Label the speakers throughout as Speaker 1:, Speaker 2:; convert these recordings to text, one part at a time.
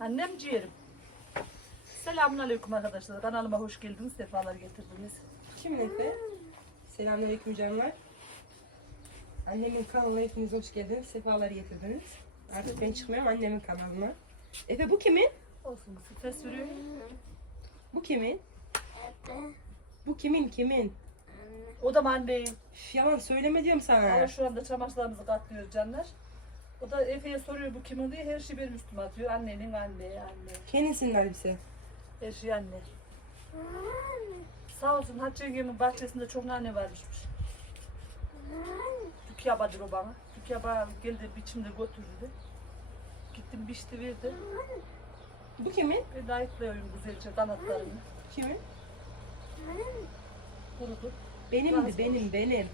Speaker 1: Annem ciğerim. Selamünaleyküm arkadaşlar. Kanalıma hoş geldiniz. Sefalar getirdiniz.
Speaker 2: Kim Efe? Selamünaleyküm canlar. Annemin kanalına hepiniz hoş geldiniz. Sefalar getirdiniz. Artık ben çıkmıyorum annemin kanalına. Efe bu kimin?
Speaker 1: Olsun stres veriyor.
Speaker 2: Bu kimin? Bu kimin kimin?
Speaker 1: O da anne.
Speaker 2: Üf, yalan söyleme diyorum sana.
Speaker 1: Ama şu anda çamaşırlarımızı katlıyoruz canlar. O da Efe'ye soruyor bu kimin diye her şeyi benim üstüme atıyor. Annenin anne anne.
Speaker 2: Kendisinin elbise.
Speaker 1: Her şey anne. Sağ olsun Hatice yengemin bahçesinde çok nane varmışmış. Tükyabadır o bana. Tükyaba geldi biçimde götürdü. Gittim biçti verdi.
Speaker 2: Bu kimin?
Speaker 1: Ben de ayıklıyorum güzelce kanatlarını.
Speaker 2: Kimin?
Speaker 1: Kurudu.
Speaker 2: Benimdi benim benim.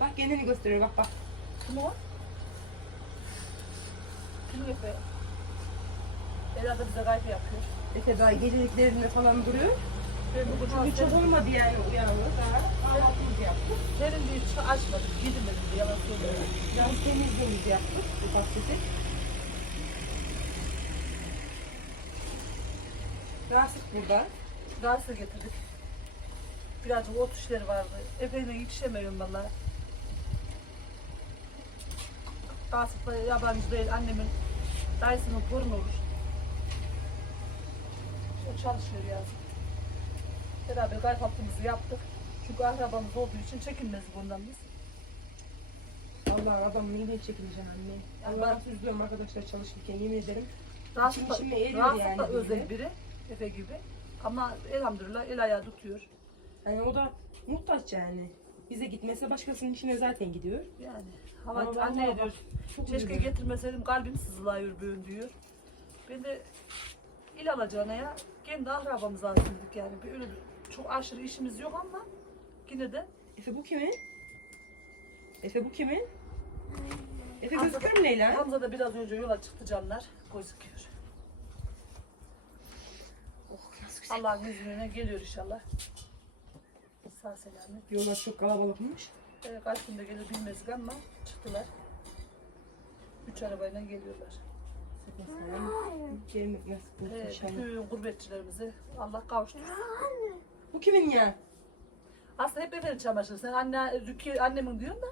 Speaker 2: Bak kendini gösteriyor bak bak.
Speaker 1: Kim o? Kim Efe? Herhalde bize gayet yapıyor.
Speaker 2: Efe daha geceliklerinde falan duruyor. Çok
Speaker 1: çok
Speaker 2: olmadı yani uyanımı. Daha kahvaltımızı yaptık.
Speaker 1: senin bir hiç açmadım. Gidemedim diye yalan söylüyorum.
Speaker 2: Biraz temizliğimizi yaptık. Ufak tefek. Rasip burada.
Speaker 1: Gazete getirdik. Birazcık ot işleri vardı. Efe'yle yetişemiyorum valla. Gazete yabancı değil. Annemin dayısının torunu olur. O çalışıyor yazın. Beraber kahvaltımızı yaptık. Çünkü akrabamız olduğu için çekinmez bundan biz.
Speaker 2: Allah adamın iyiliği çekileceğim anne. Allah'a üzülüyorum arkadaşlar çalışırken yemin ederim.
Speaker 1: Rahatsız da,
Speaker 2: eriyor
Speaker 1: rahatsız
Speaker 2: yani
Speaker 1: da özel biri. Efe gibi. Ama elhamdülillah el ayağı tutuyor.
Speaker 2: Yani o da muhtaç yani. Bize gitmese başkasının işine zaten gidiyor.
Speaker 1: Yani hava
Speaker 2: Ama
Speaker 1: anne diyor. Keşke getirmeseydim kalbim sızılıyor bugün diyor. Ben de il alacağına ya kendi akrabamızı alsındık yani. Bir öyle bir- çok aşırı işimiz yok ama yine de
Speaker 2: Efe bu kimin? Efe bu kimin? Efe
Speaker 1: Hamza-
Speaker 2: gözüküyor mu Leyla?
Speaker 1: Hamza da biraz önce yola çıktı canlar. Gözüküyor.
Speaker 2: Oh nasıl güzel.
Speaker 1: Allah'ın izniyle geliyor inşallah. Sağ selamet.
Speaker 2: Yollar çok kalabalıkmış.
Speaker 1: Ee, kaç günde gelir bilmezdik ama çıktılar. Üç arabayla geliyorlar.
Speaker 2: Gelmek nasip olsun
Speaker 1: Ee,
Speaker 2: inşallah.
Speaker 1: bütün gurbetçilerimizi Allah kavuştursun.
Speaker 2: Bu kimin ya?
Speaker 1: Aslında hep efendim çamaşır. Sen anne, Rüki annemin diyorsun da.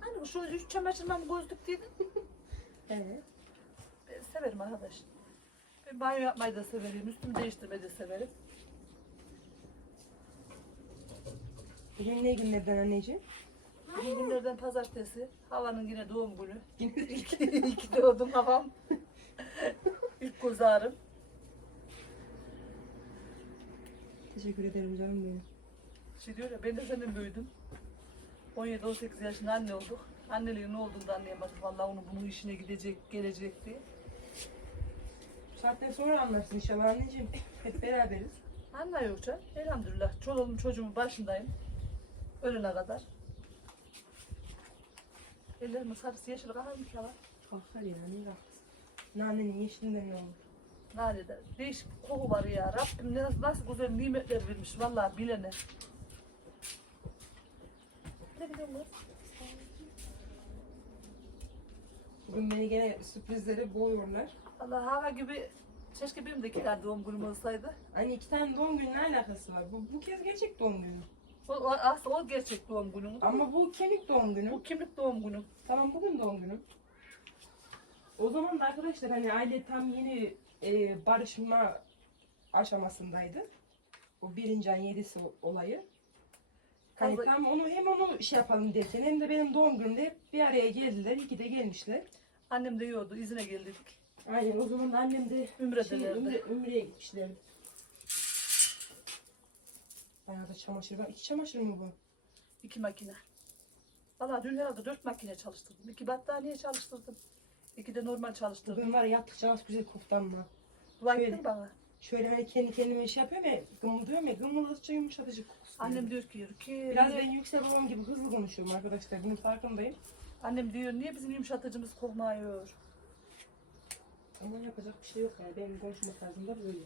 Speaker 1: Hani şu üç çamaşırla mı gözlük diye.
Speaker 2: Evet.
Speaker 1: Ben severim arkadaş. Ben banyo yapmayı da severim. Üstümü değiştirmeyi de severim.
Speaker 2: Bugün ne günlerden anneciğim?
Speaker 1: Bugün günlerden pazartesi. Havanın yine doğum günü. İlk doğdum havam. İlk göz ağrım.
Speaker 2: Teşekkür ederim canım benim.
Speaker 1: Şey diyor ya ben de senin büyüdüm. 17-18 yaşında anne olduk. Anneliğin ne olduğunu da anlayamadık. Vallahi onu bunun işine gidecek, gelecek diye.
Speaker 2: Bu saatten sonra anlarsın inşallah anneciğim. Hep beraberiz.
Speaker 1: Anne yok canım. Elhamdülillah. Çoluğum çocuğumun başındayım. Ölene kadar. Ellerimin sarısı yeşil kalmış ya.
Speaker 2: Kalkar ya ne kalksın. Nanenin yeşilinden ne olur?
Speaker 1: Nanede. Değişik bir koku var ya. Rabbim nasıl, nasıl güzel nimetler vermiş. Vallahi bilene. Ne bileyim?
Speaker 2: Bugün beni gene sürprizlere boğuyorlar.
Speaker 1: Allah hava gibi keşke benim de iki tane doğum günüm olsaydı.
Speaker 2: Hani iki tane doğum günü ne alakası var? Bu, bu kez gerçek doğum günü.
Speaker 1: O, o, aslında o gerçek doğum günüm.
Speaker 2: Ama bu kemik doğum günü.
Speaker 1: Bu kimlik doğum günüm.
Speaker 2: Tamam bugün doğum günüm. O zaman da arkadaşlar hani aile tam yeni e, barışma aşamasındaydı. O birinci ayın yedisi olayı. Hani tam onu hem onu şey yapalım derken hem de benim doğum günümde hep bir araya geldiler. İyi ki de gelmişler.
Speaker 1: Annem de yiyordu. izine geldik.
Speaker 2: Aynen o zaman da annem de şey,
Speaker 1: Ümredelerdi.
Speaker 2: Ümre, Ümre'ye gitmişler. Bayağı da çamaşır var. İki çamaşır mı bu?
Speaker 1: İki makine. Valla dün herhalde dört makine çalıştırdım. İki battaniye çalıştırdım. İki de normal çalıştırdım.
Speaker 2: Bugün var ya yattıkça nasıl güzel koftam var.
Speaker 1: Dua
Speaker 2: şöyle.
Speaker 1: ettin bana.
Speaker 2: Şöyle hani kendi kendime şey yapıyorum ya, gımıldıyorum ya, gımıldıkça yumuşatıcı kokusu.
Speaker 1: Annem diyor ki ki
Speaker 2: Biraz
Speaker 1: niye-
Speaker 2: ben yüksel babam gibi hızlı konuşuyorum arkadaşlar. Bunun farkındayım.
Speaker 1: annem diyor niye bizim yumuşatıcımız kokmuyor?
Speaker 2: Ama yapacak bir şey yok yani. Benim konuşma tarzım da böyle.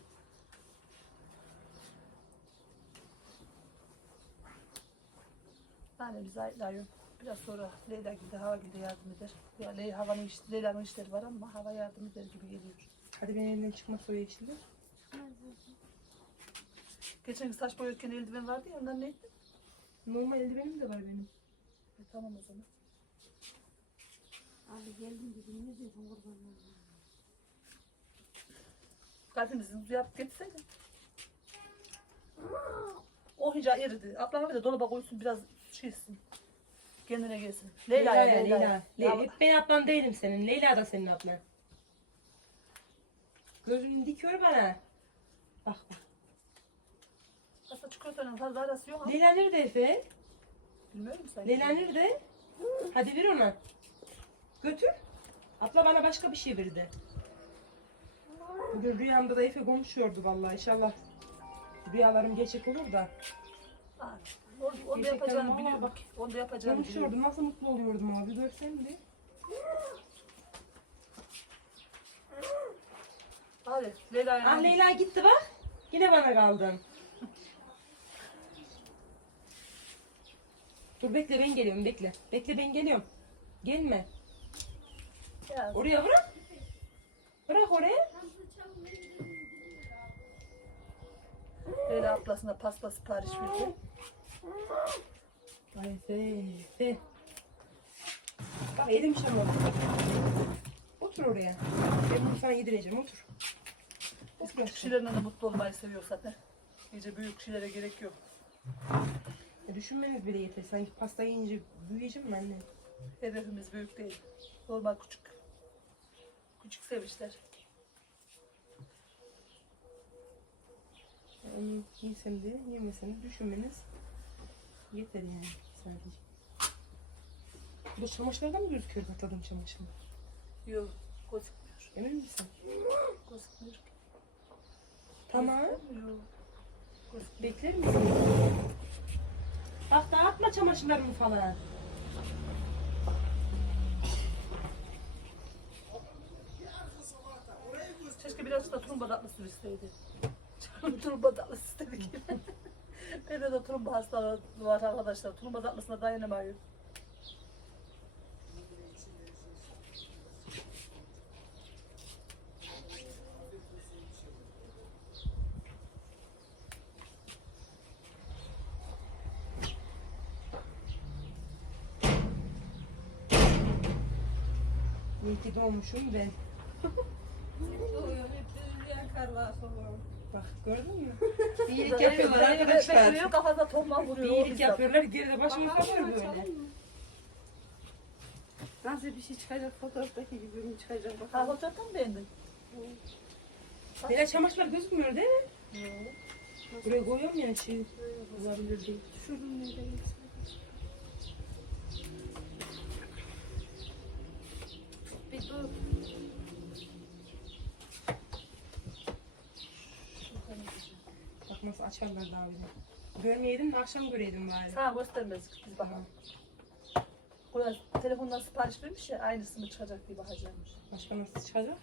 Speaker 1: Annemize ayıklıyorum. Biraz sonra Leyla gibi hava gibi yardım eder. Ya Leyla havanın iş, Leyla'nın işleri var ama hava yardım eder gibi geliyor.
Speaker 2: Hadi benim elimden çıkmaz o yeşili.
Speaker 1: Geçen gün saç boyarken eldiven vardı ya ondan neydi?
Speaker 2: Normal eldivenim de var benim.
Speaker 1: E, tamam o zaman.
Speaker 3: Abi geldim dedim ne dedim kurban olayım.
Speaker 1: Kalbimizin yapıp getirseydi. O hinca eridi. Ablama bir de dolaba koysun biraz şeysin. Kendine gelsin. Leyla ya
Speaker 2: Leyla.
Speaker 1: Leyla.
Speaker 2: Leyla. Leyla. Ben ablan değilim senin. Leyla da senin ablan. Gözünü dikiyor bana. Bak bak.
Speaker 1: Aslında çikolatayla fazla arası yok ama.
Speaker 2: Leyla nerede Efe?
Speaker 1: Bilmiyorum sanki.
Speaker 2: Leyla nerede? Hadi ver ona. Götür. Abla bana başka bir şey verdi. Bugün rüyamda da Efe konuşuyordu vallahi inşallah. Rüyalarım gerçek olur da.
Speaker 1: Ha, Onu, onu da
Speaker 2: Gerçekten
Speaker 1: yapacağını
Speaker 2: vallahi
Speaker 1: biliyorum.
Speaker 2: bak.
Speaker 1: Onu da yapacağını biliyorum.
Speaker 2: Konuşuyordum nasıl mutlu oluyordum abi görsen bir.
Speaker 1: Hadi Leyla'ya.
Speaker 2: Ah Leyla gitti bak. Yine bana kaldın. Dur bekle ben geliyorum bekle. Bekle ben geliyorum. Gelme.
Speaker 1: Ya,
Speaker 2: Oraya bırak. Bırak oraya.
Speaker 1: Leyla ablasına pasta sipariş verdi.
Speaker 2: Ay Efe, Efe. Bak elim şam oldu. Otur oraya. Ben bunu sana yedireceğim otur.
Speaker 1: Küçük şeylerle de mutlu olmayı seviyor zaten. İyice büyük şeylere gerek yok.
Speaker 2: Ya düşünmeniz bile yeter. Sanki pasta yiyince büyüyeceğim mi anne?
Speaker 1: Hedefimiz büyük değil. Normal küçük. Küçük sevinçler.
Speaker 2: Onu yesem de yemesem de düşünmeniz yeter yani sadece. Bu çamaşırlardan mı gözüküyor katladığım çamaşır?
Speaker 1: Yok gözükmüyor.
Speaker 2: Emin misin?
Speaker 1: Gözükmüyor.
Speaker 2: Tamam.
Speaker 1: Yok.
Speaker 2: Bekler misin? Bak dağıtma çamaşırlarımı falan.
Speaker 1: Keşke birazcık da isteydi. Canım turumba tatlısı istedi ki. Bende de turumba hastalığı var arkadaşlar. Turumba tatlısına dayanamıyorum.
Speaker 2: İyi ki doğmuşum ben.
Speaker 3: Doğuyor hep rüya karlar falan.
Speaker 2: Bak gördün mü? İyilik yapıyorlar arkadaşlar.
Speaker 1: tohuma
Speaker 2: Bir
Speaker 1: vuruyor.
Speaker 2: iyilik yapıyorlar geride başımı kalıyor böyle.
Speaker 3: Nasıl bir şey çıkacak fotoğraftaki gibi mi çıkacak
Speaker 1: Ha
Speaker 3: bakalım.
Speaker 1: fotoğraftan mı beğendin?
Speaker 2: Böyle çamaşırlar gözükmüyor değil mi?
Speaker 1: Yok.
Speaker 2: Buraya koyuyorum ya şey olabilir diye.
Speaker 3: Şuradan nereye Bir dur.
Speaker 2: Bak nasıl açarlar daha bile. Görmeyeydim de akşam göreydim bari.
Speaker 1: Sana göstermezdik biz bakalım. Buraya telefondan sipariş vermiş ya aynısı çıkacak diye bakacakmış.
Speaker 2: Başka nasıl çıkacak?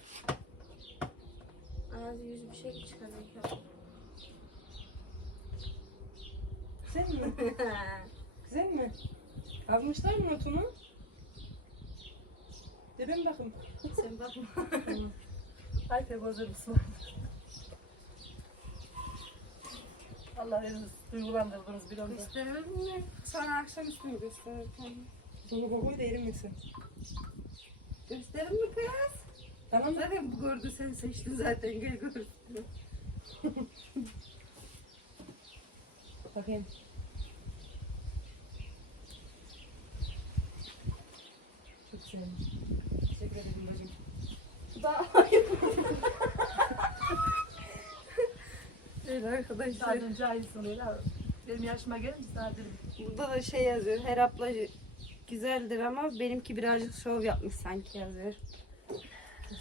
Speaker 3: Ağzı yüzü bir şey çıkacak.
Speaker 2: Güzel mi? Güzel mi? Almışlar mı notunu? De ben bakayım.
Speaker 3: Sen bakma.
Speaker 2: Tamam.
Speaker 1: Ay pek Allah eliniz duygulandırdınız bir anda.
Speaker 3: Gösterelim mi? Sana akşam üstünü gösterirken.
Speaker 2: Dolaba koy da erimesin.
Speaker 3: Gösterir mi kız?
Speaker 2: Tamam mı?
Speaker 3: Zaten bu gördü sen seçtin zaten gel gör.
Speaker 2: Bakayım. Çok güzel. Teşekkür ederim bacım.
Speaker 3: Daha Evet arkadaşlar.
Speaker 1: Zaten cahilsin öyle. Benim yaşıma gelince sana dedim.
Speaker 3: Burada da şey yazıyor. Her abla güzeldir ama benimki birazcık şov yapmış sanki yazıyor.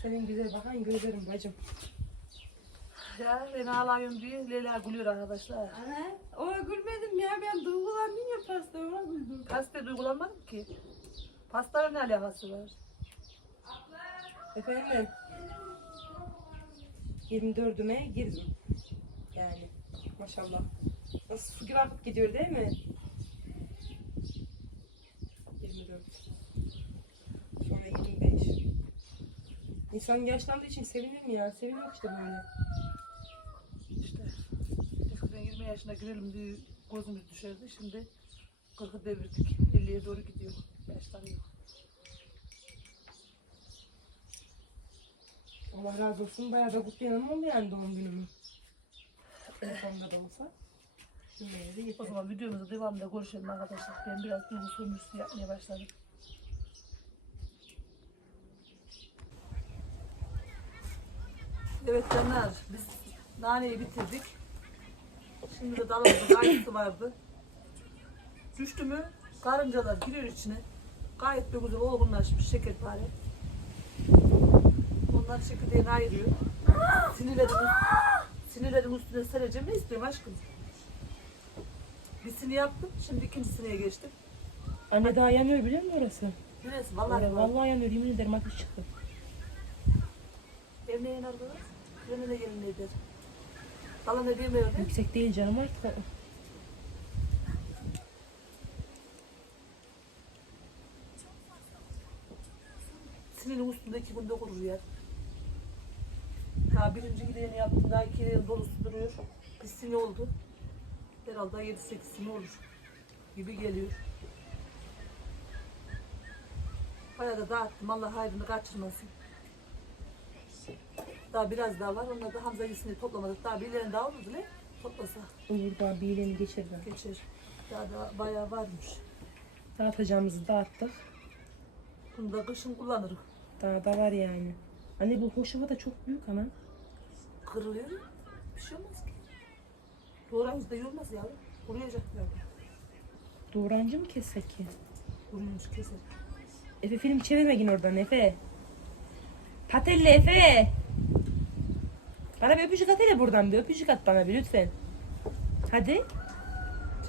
Speaker 2: Senin güzel bakan gözlerim bacım.
Speaker 1: Ya ben ağlayayım diye Leyla gülüyor arkadaşlar.
Speaker 3: Ana, o gülmedim ya ben duygulandım ya pasta ona güldüm.
Speaker 1: Pasta duygulanmadım ki. Pastanın ne alakası var?
Speaker 2: Efendim? 24'üme girdim. Yani maşallah. Nasıl su gibi akıp gidiyor değil mi? 24. Sonra 25. İnsan yaşlandığı için sevinir mi ya? Sevinmek işte böyle.
Speaker 1: İşte eskiden 20 yaşına girelim diye gözümüz düşerdi. Şimdi 40'ı devirdik. 50'ye doğru gidiyor. Yaşlanıyor.
Speaker 2: Allah razı olsun. Bayağı da kutlayalım oldu yani doğum günümü. Telefonda da olsa.
Speaker 1: O zaman videomuza devamında görüşelim arkadaşlar. Ben biraz duygu sömürüsü yapmaya başladım. Evet canlar biz naneyi bitirdik. Şimdi de dalımızın kayısı vardı. Düştü mü karıncalar giriyor içine. Gayet de güzel olgunlaşmış şekerpare. Ondan çekirdeğini ayırıyor. Sinirlerin, sinirlerin üstüne sereceğim. Ne istiyorsun aşkım? Birisini yaptım. Şimdi ikincisine geçtim.
Speaker 2: Anne daha yanıyor biliyor musun orası?
Speaker 1: Neresi?
Speaker 2: Vallahi,
Speaker 1: Vallahi,
Speaker 2: vallahi. yanıyor. Yemin ederim ateş çıktı.
Speaker 1: Ev ne yener kız? Yine de gelin nedir? Kalan ne demiyor ne?
Speaker 2: Yüksek değil canım artık.
Speaker 1: Sinirin üstünde iki günde kurur yer. Daha birinci gideni yaptım. Daha iki yıl dolusu duruyor. Bir sene oldu. Herhalde 7-8 sene olur. Gibi geliyor. Bayağı da dağıttım. Allah hayrını kaçırmasın. Daha biraz daha var. Onlar da Hamza iyisini toplamadık. Daha birilerini daha olurdu ne? Toplasa
Speaker 2: Olur daha bir iğneni geçirdi.
Speaker 1: geçer. Daha da bayağı varmış.
Speaker 2: Dağıtacağımızı dağıttık.
Speaker 1: Bunu da kışın kullanırız.
Speaker 2: Daha da var yani. Anne bu hoşava da çok büyük ana.
Speaker 1: Kırılıyor. Bir şey olmaz ki. Doğramızda yormaz ya. Kuruyacak ya.
Speaker 2: Doğrancı mı kessek ki?
Speaker 1: Kuruyunca keser.
Speaker 2: Efe film çevirme yine oradan Efe. Patelle Efe. Bana bir öpücük at hele buradan bir öpücük at bana bir lütfen. Hadi.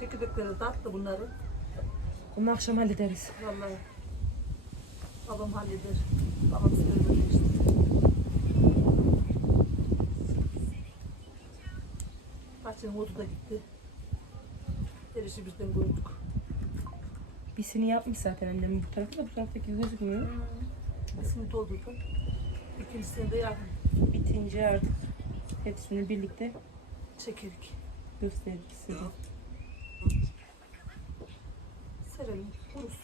Speaker 1: Çekirdekleri tatlı bunları.
Speaker 2: Onu akşam hallederiz.
Speaker 1: Vallahi. Babam halleder. Babam size böyle işte. Bahçenin otu da gitti. Her işi bizden gördük.
Speaker 2: Birisini yapmış zaten annem bu tarafta da bu taraftaki gözükmüyor.
Speaker 1: İsmini doldurdum. İkincisini de yarın
Speaker 2: Bitince artık hepsini birlikte
Speaker 1: çekerik.
Speaker 2: gösteririz size.
Speaker 1: Serelim. Kurusun.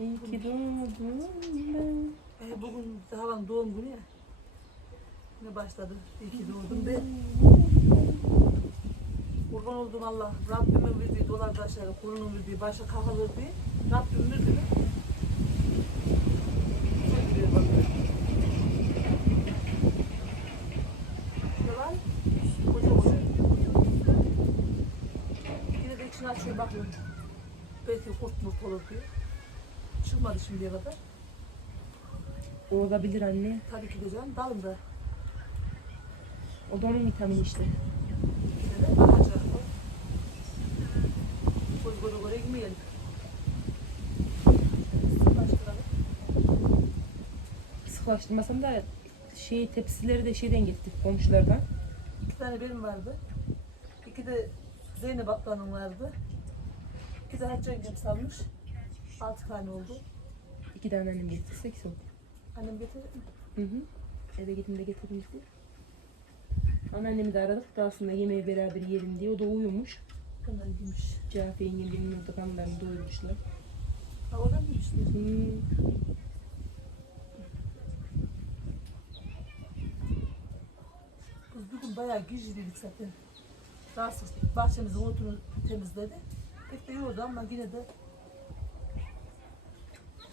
Speaker 2: İyi ki doğdun ben.
Speaker 1: E, bugün havanın doğum günü ya. Ne başladı? İyi ki doğdun de. Kurban olduğum Allah. Rabbimin verdiği dolar taşları, kurunun verdiği, başa kafa verdiği. Rabbim verdi mi? Çok güzel bak. Ne var? Koca koca. Yine de içini açıyor bakıyorum. Belki kurt murt olur diye. Çıkmadı şimdiye kadar.
Speaker 2: Olabilir anne.
Speaker 1: Tabii ki de canım dalında.
Speaker 2: O da onun vitamini işte.
Speaker 1: Şöyle bakacak o. Koy Sıklaştıralım.
Speaker 2: Sıklaştırmasam da şey tepsileri de şeyden getirdik komşulardan.
Speaker 1: İki tane benim vardı. İki de Zeynep ablanın vardı. İki Hatice yengem salmış. Altı tane oldu.
Speaker 2: İki tane annem getirdi. Sekiz oldu.
Speaker 1: Annem getirdi mi?
Speaker 2: Hı hı. Eve gittiğimde getirmişti. Anneannemi de aradık. Daha sonra yemeği beraber yiyelim diye. O da uyumuş.
Speaker 1: Yemiş.
Speaker 2: Cafer yengem benim orada kanlarını doyurmuşlar.
Speaker 1: Ha oradan mı yemişler?
Speaker 2: Hmm.
Speaker 1: Biz bugün bayağı gizliydik zaten. Rahatsızlık. Bahçemizin otunu temizledi. Pek de yordu ama yine de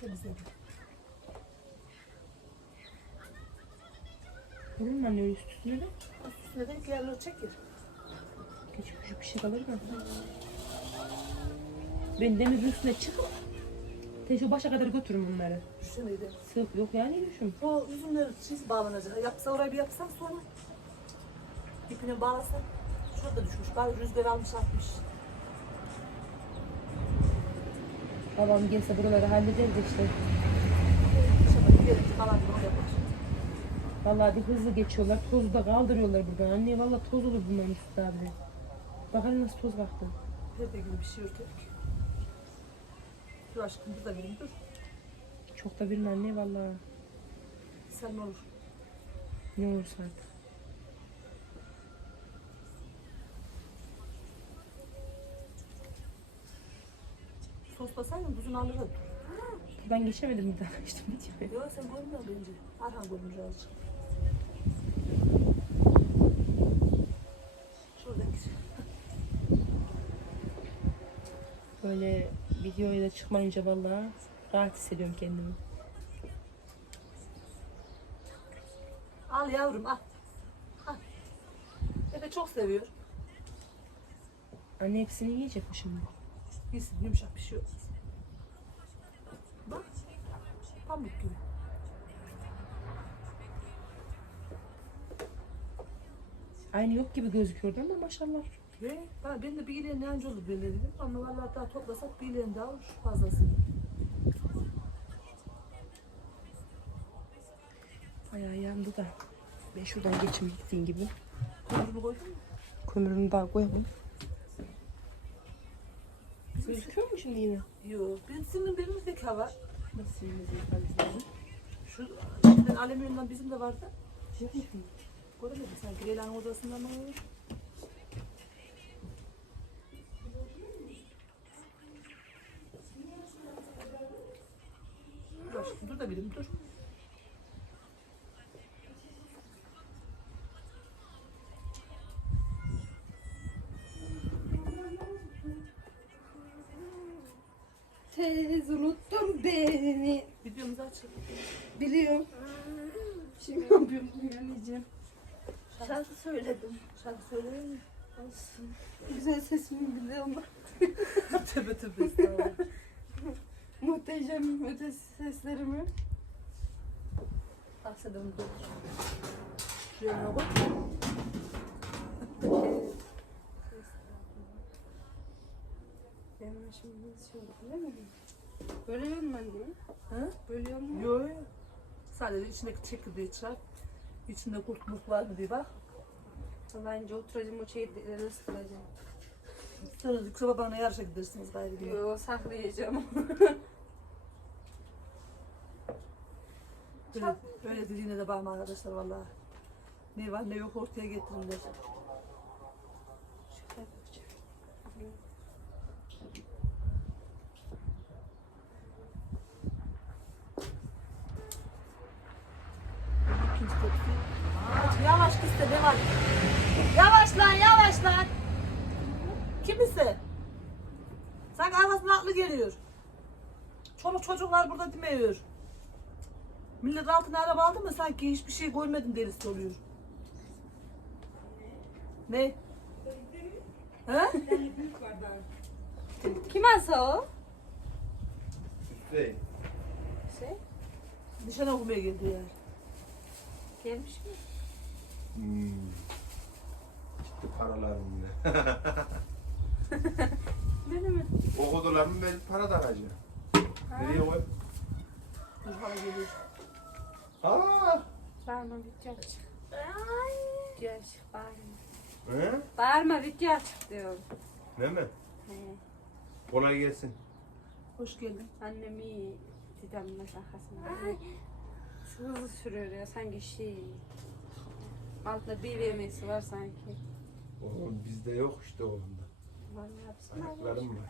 Speaker 1: temizledi.
Speaker 2: Mu anne üst üstüne de?
Speaker 1: Üstüne de yerleri çekir.
Speaker 2: Bir şey kalır mı? Ben demirin üstüne çıkıp Teşo başa kadar götürürüm bunları.
Speaker 1: Düşüneydi.
Speaker 2: Sırf yok yani yürüyüşüm.
Speaker 1: Bu üzümler çiz bağlanacak. Yapsa orayı bir yapsan sonra ipine bağlasan. Şurada düşmüş. Bari rüzgar almış atmış.
Speaker 2: Babam gelse buraları halleder de işte. Vallahi bir hızlı geçiyorlar. Tozu da kaldırıyorlar buradan. Anne vallahi toz olur bunların üstü abi. Bak hele nasıl toz kalktı.
Speaker 1: Perde gibi bir şey örtelik. Dur aşkım bu da benim dur.
Speaker 2: Çok da bilmem anne vallahi.
Speaker 1: Sen ne olur?
Speaker 2: Ne olursa artık.
Speaker 1: Soslasaydın tuzunu alırdın.
Speaker 2: Ben geçemedim bir daha işte videoyu.
Speaker 1: Yok sen görmüyor bence. Arhan görmüş azıcık. Şuradaki.
Speaker 2: Böyle videoya da çıkmayınca vallahi rahat hissediyorum kendimi.
Speaker 1: Al yavrum al. Al. Efe çok seviyor.
Speaker 2: Anne hepsini yiyecek o şimdi.
Speaker 1: Yesin yumuşak bir şey yok. Bak. Pamuk gibi.
Speaker 2: Aynı yok gibi gözüküyordu ama maşallah.
Speaker 1: Ve ben, ben de bir ileğin ne önce olur dedim. Ama vallahi daha toplasak bir ileğin daha olur fazlasını.
Speaker 2: Bayağı yandı da. Ben şuradan geçeyim gittiğin gibi.
Speaker 1: Kömürünü koydun mu?
Speaker 2: Kömürünü daha koyalım. Gözüküyor mu şimdi yine?
Speaker 1: Yok. Ben senin birimizdeki hava.
Speaker 2: Nasıl yaparız?
Speaker 1: Şu şimdiden alüminyumdan bizim de vardı. Göremedim sanki Leyla'nın odasında mı? Dur da bilim dur.
Speaker 3: Tez unuttun beni.
Speaker 1: Videomuzu açalım.
Speaker 3: Biliyorum. Şimdi yapıyorum dinleyeceğim. Şarkı söyledim.
Speaker 1: Şarkı söyleyeyim mi?
Speaker 3: Olsun. Güzel sesimi biliyorum.
Speaker 1: tövbe tövbe estağfurullah.
Speaker 3: Muhteşem ötesi seslerimi.
Speaker 1: Bahsedelim dur. Şuraya bak.
Speaker 3: Benim şimdi biliyor musun? Bölüyorum ben değil mi?
Speaker 1: Hı?
Speaker 3: Bölüyorum mu?
Speaker 1: Yok. Sadece içindeki çekirdeği çıkar. İçinde kurt murt var mı diye bak.
Speaker 3: Bence oturacağım o çeyrekleri ısıtacağım.
Speaker 1: Sonra babana yarışa gidersiniz gayrı diye.
Speaker 3: Yo saklayacağım.
Speaker 1: Böyle, böyle dediğine de bakma arkadaşlar vallahi. Ne var ne yok ortaya getirirler. Yavaş kız de ne var? Yavaş lan yavaş lan. Kimisi? Sanki arkasından aklı geliyor. Çoluk çocuklar burada demiyor. Sanki hiçbir şey görmedim derisi oluyor. Ne? He?
Speaker 3: Kim alsa o?
Speaker 4: Şey,
Speaker 3: Şey.
Speaker 1: Nişan okumaya geldi ya.
Speaker 3: Gelmiş mi?
Speaker 4: hmm. Gitti paralarım yine.
Speaker 3: Ne demek?
Speaker 4: Okudular mı ben para da alacağım. Nereye koy?
Speaker 1: Dur hala geliyor.
Speaker 4: Aa!
Speaker 3: Bağırma video açık. Video açık bağırma.
Speaker 4: He?
Speaker 3: Bağırma video açık diyorum.
Speaker 4: Ne mi?
Speaker 3: He.
Speaker 4: Kolay gelsin.
Speaker 1: Hoş geldin.
Speaker 3: Annem iyi. Didem'in arkasında. Hızlı sürüyor ya sanki şey. Altında bir yemesi var sanki.
Speaker 4: O bizde yok işte o anda.
Speaker 3: Vallahi bizim
Speaker 4: Ayaklarım var.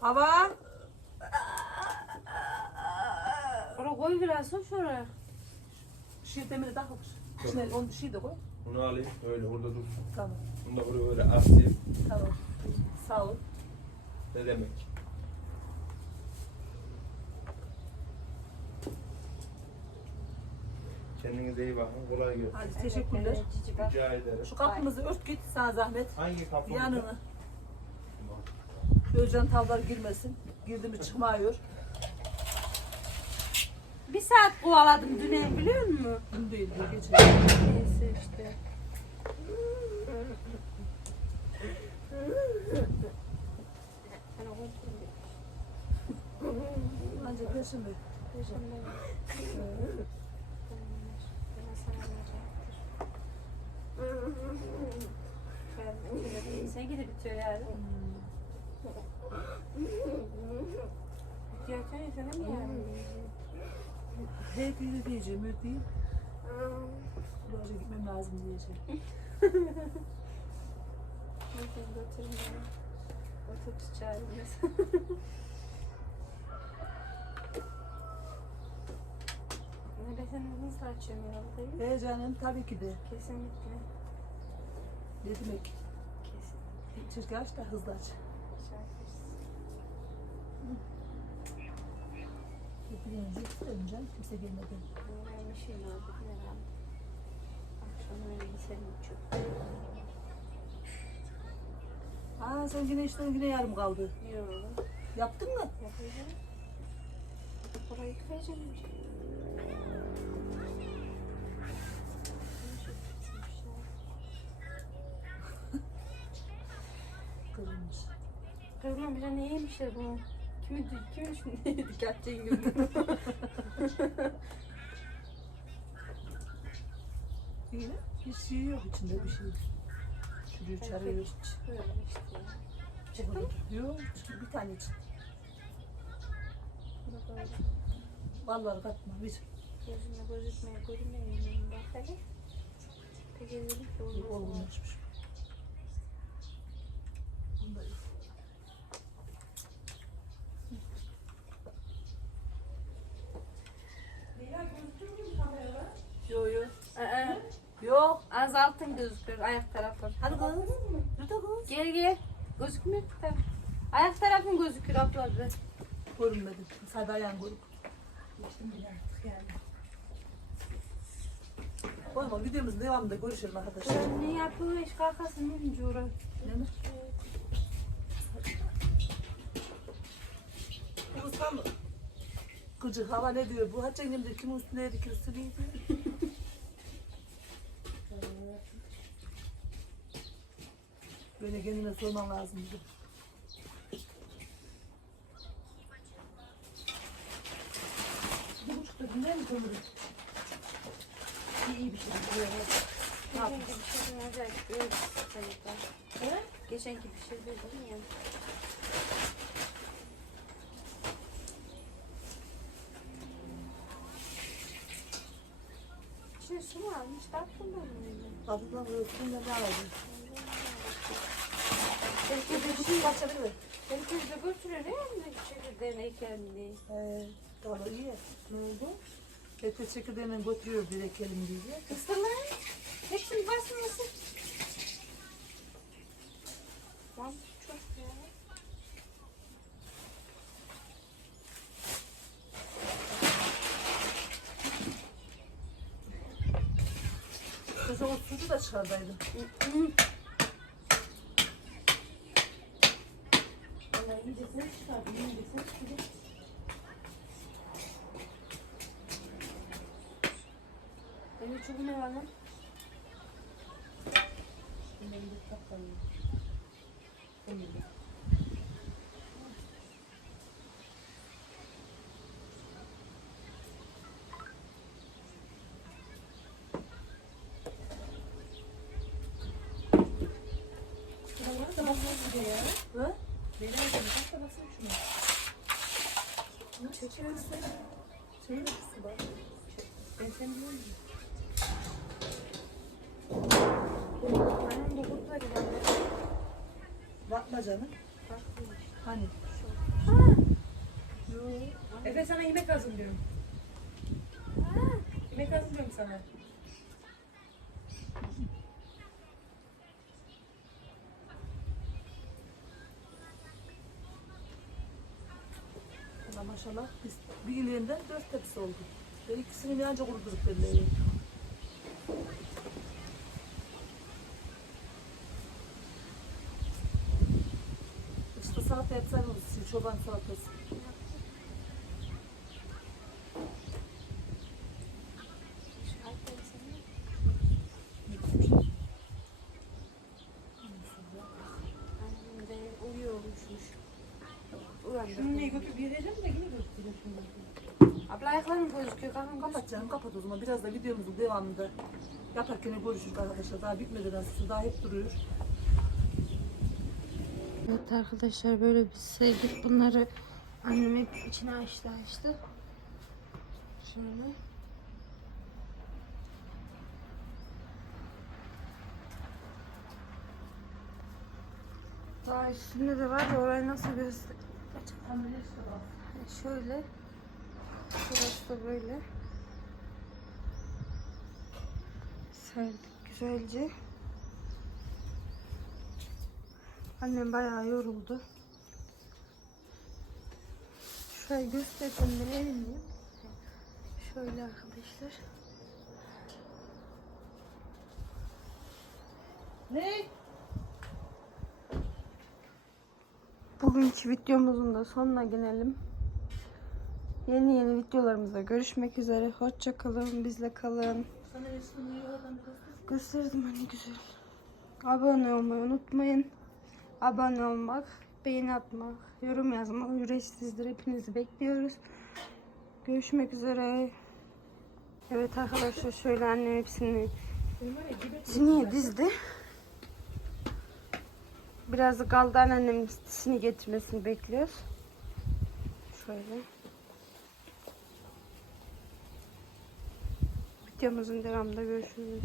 Speaker 1: Hava.
Speaker 3: Oraya koy biraz hoş oraya.
Speaker 1: Şey demiri daha hoş. İçine onu şey de koy.
Speaker 4: Bunu alayım öyle orada dursun.
Speaker 1: Tamam.
Speaker 4: Bunu da buraya böyle asayım.
Speaker 1: Tamam. Sağ ol.
Speaker 4: Ne demek? Kendinize iyi bakın. Kolay gelsin.
Speaker 1: Hadi teşekkürler.
Speaker 3: Cici bak.
Speaker 4: Rica ederim.
Speaker 1: Şu kapımızı ört git sana zahmet.
Speaker 4: Hangi kapı?
Speaker 1: Yanını. Özcan tavlar girmesin. Girdi mi çıkmıyor.
Speaker 3: Bir saat kovaladım dün biliyor musun?
Speaker 1: Dün değil bu gece.
Speaker 3: Neyse işte. Hani kontrol et.
Speaker 1: Ancak perşembe.
Speaker 3: Perşembe. Bana sana verecektir. Ben- Seninki de bitiyor yani. Bitiyor ya sen mi yani?
Speaker 1: Hey teyze diyeceğim, öyle değil. Plaja gitmem lazım diyeceğim.
Speaker 3: Neyse götürün beni. Otobüs çağırıyoruz. Neresini hızlı açıyorum herhalde.
Speaker 1: Heyecanım tabii ki de.
Speaker 3: Kesinlikle.
Speaker 1: Ne demek?
Speaker 3: Kesin.
Speaker 1: Çirkin aç da hızlı aç. Getirince önce kimse gelmedi.
Speaker 3: Şey.
Speaker 1: Aa sen yine işte yine yarım kaldı.
Speaker 3: Yok.
Speaker 1: Yaptın mı?
Speaker 3: Yapacağım. Burayı kıracağım.
Speaker 1: Kırılmış.
Speaker 3: Kırılan bir ne yemişler bunu? Kimi, kimi şimdi dikkatli gördüm.
Speaker 1: Yine hiç şey yok içinde bir şey. Çürüyor çarıyor.
Speaker 3: Çıkıyor işte. Çıktı mı?
Speaker 1: Yok bir tane çıktı. Vallahi katma bir.
Speaker 3: Gözüme gözükmeye görünmüyor. Bak hele. Peki dedim ki olmaz. olmaz.
Speaker 1: Olgunlaşmış. Bunda yok. Yok yok.
Speaker 3: Aa,
Speaker 1: Yok.
Speaker 3: azaltın gözüküyor ayak tarafı.
Speaker 1: Hadi kız. Burada kız.
Speaker 3: Gel gel. Gözükmüyor ki tabii. Ayak tarafın gözüküyor abla abi.
Speaker 1: Görünmedi. Sadece ayağın görük.
Speaker 2: Geçtim bile artık yani.
Speaker 1: O zaman videomuzun devamında görüşelim arkadaşlar.
Speaker 3: Ne yapıyor iş kalkasın mı uğra.
Speaker 1: Değil mi? Bu tam gıcık hava ne diyor? Bu annem de kimin üstündeydi, kimin üstündeydi? Böyle kendine sorman lazımdı. Bir buçukta dinler mi kömürü? İyi, bir şey. Ne
Speaker 3: Geçenki
Speaker 1: yapayım?
Speaker 3: bir şey acayip öyle sayıda.
Speaker 1: He?
Speaker 3: Geçenki bir şey ya. İçine su mu almış? Baktım ben bunu.
Speaker 1: Tadından üstünde ne aradı?
Speaker 3: Belki
Speaker 1: Bir
Speaker 3: de
Speaker 1: buçuk kaçabilir mi?
Speaker 3: Belki de götürür ya. Çekirdeğine kendi.
Speaker 1: Ee, tamam iyi. Ne oldu? Pekmez çekirdeğinden götürüyor direkt elim diye.
Speaker 3: Kısırlar. Hepsini basmasın. Lan çok ya.
Speaker 1: Kızı o suyu da çıkardaydım.
Speaker 2: Vallahi iyice sen çıkardın, iyice sen çıkardın.
Speaker 3: Benim çok ne var lan?
Speaker 2: Bunları bir da baksana bir de ya.
Speaker 1: Hı?
Speaker 2: Beyler de bak da baksana şuna.
Speaker 1: Çekiyorsun. Çevir kızı bak.
Speaker 2: Ben seni biliyor muyum?
Speaker 3: Annem kurtlar gibi.
Speaker 1: Bakma canım. Hani? Yok.
Speaker 2: Efe sana yemek hazırlıyorum. Yemek hazırlıyorum sana.
Speaker 1: Maşallah biz bir ileğinden dört tepsi oldu. Ben ikisini bir anca kuruduruk derler. İşte salata yapsanız siz çoban salatası.
Speaker 2: Şunu neye götürüp vereceğim de.
Speaker 3: Abla ayaklarım gözüküyor. Kalkın kapat.
Speaker 1: Kapat canım kapat o zaman. Biraz da videomuzun devamında yaparken görüşürüz arkadaşlar. Daha bitmedi nasıl daha hep duruyor.
Speaker 3: Evet arkadaşlar böyle bir sevdik. Bunları annem hep içine açtı açtı. Şöyle. Daha üstünde de var ya orayı nasıl göster... Şöyle. Burası da böyle. Serdik güzelce. Annem bayağı yoruldu. Şöyle gösterdim de. Şöyle arkadaşlar.
Speaker 1: Ne?
Speaker 3: Bugünkü videomuzun da sonuna gelelim. Yeni yeni videolarımızda görüşmek üzere. Hoşça kalın, bizle kalın. Gösterdim hani güzel. Abone olmayı unutmayın. Abone olmak, beğeni atmak, yorum yazmak ücretsizdir. Hepinizi bekliyoruz. Görüşmek üzere. Evet arkadaşlar şöyle annem hepsini Siniye dizdi. Biraz da kaldı anneannemin sini getirmesini bekliyoruz. Şöyle. Videomuzun devamında görüşürüz.